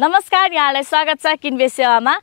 नमस्कार, यहाँलाई स्वागत छ किनबेच सेवामा।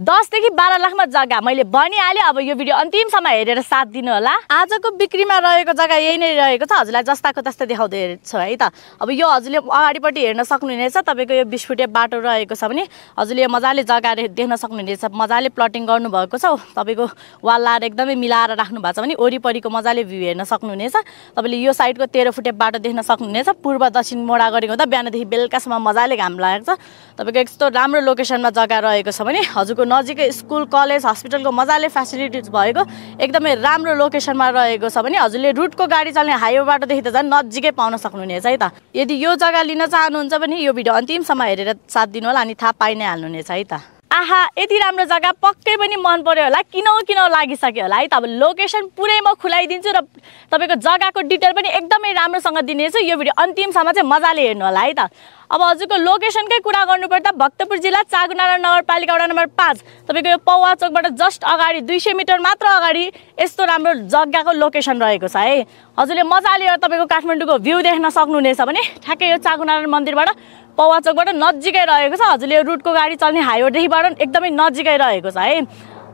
10 देखि 12 लाखमा जग्गा मैले भनिहालेँ। अब यो भिडियो अन्तिमसम्म हेरेर साथ दिनु होला। आजको बिक्रीमा रहेको जग्गा यही नै रहेको छ। हजुरलाई जस्ताको तस्तै देखाउँदै छु है त। अब यो हजुरले अगाडिपट्टि हेर्न सक्नुहुनेछ। तपाईको यो 20 फुटे बाटो रहेको छ भने हजुरले मजाले जग्गा देख्न सक्नुहुनेछ। मजाले प्लटिङ गर्नुभएको छ। तपाईको वाल लाएर एकदमै मिलाएर राख्नु भएको छ भने वरिपरिको मजाले भ्यू हेर्न सक्नुहुनेछ। तपाईले यो साइडको 13 फुटे बाटो देख्न सक्नुहुनेछ। पूर्व दक्षिण मोडा गरेको हुँदा बिहानदेखि बेलुकासम्म मजाले घाम लागेको छ। तपाईको यस्तो राम्रो लोकेसनमा जग्गा रहेको छ भने हजुरको नजिकै स्कुल कलेज हस्पिटलको मजाले फ्यासिलिटिज भएको एकदमै राम्रो लोकेसनमा रहेको छ भने हजुरले रुटको गाडी चल्ने हाइवे बाटोदेखि त झन् नजिकै पाउन सक्नुहुनेछ है त। यदि यो जग्गा लिन चाहनुहुन्छ भने यो भिडियो अन्तिमसम्म हेरेर साथ दिनु होला अनि थाहा पाइ नै हाल्नुहुनेछ है त। आहा, यति राम्रो जग्गा पक्कै पनि मन पर्यो होला, किन लागिसक्यो होला है त। अब लोकेसन पुरै म खुलाइदिन्छु र तपाईको जग्गाको डिटेल पनि एकदमै राम्रोसँग दिनेछु। यो भिडियो अन्तिमसम्म चाहिँ मजाले हेर्नु होला है त। अब हजुरको लोकेसनकै कुरा गर्नुपर्दा भक्तपुर जिल्ला चागुनारायण नगरपालिका वडा नम्बर 5 तपाईको यो पौवा चोकबाट जस्ट अगाडि 200 मिटर मात्र अगाडि यस्तो राम्रो जग्गाको लोकेसन रहेको छ है। हजुरले मजाले तपाईको काठमाडौँको भ्यू देख्न सक्नुहुनेछ भने ठ्याक्कै यो चागुनारायण मन्दिरबाट पौवा चोकबाट नजिकै रहेको छ। हजुरले रुटको गाडी चल्ने हाइवेदेखिबाट एकदमै नजिकै रहेको छ है।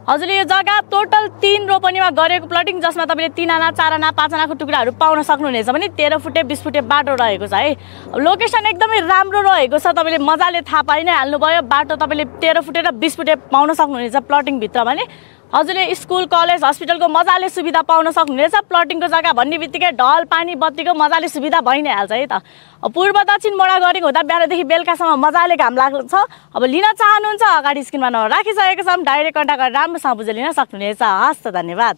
हजुरले यो जग्गा टोटल 3 रोपनीमा गरेको प्लटिङ जसमा तपाईले 3 आना 4 आना 5 आनाको टुक्राहरू पाउन सक्नुहुनेछ भने 13 फुटे 20 फुटे बाटो रहेको छ है। लोकेसन एकदमै राम्रो रहेको छ। तपाईले मजाले थाहा पाइ नै हाल्नुभयो। बाटो तपाईले 13 फुटे र 20 फुटे पाउन सक्नुहुनेछ प्लटिङ भित्र भने हजुरले स्कुल कलेज हस्पिटलको मजाले सुविधा पाउन सक्नुहुनेछ। प्लटिङको जग्गा भन्ने बित्तिकै ढल पानी बत्तीको मजाले सुविधा भइ नै हाल्छ है त। पूर्व दक्षिण मोडा गरेको हुँदा बिहानदेखि बेलुकासम्म मजाले घाम लाग्छ। अब लिन चाहनुहुन्छ अगाडि स्क्रिनमा नम्बर राखिसकेको छौँ। डाइरेक्ट कन्ट्याक्ट गरेर राम्रोसँग बुझेर लिन सक्नुहुनेछ। हस् त, धन्यवाद।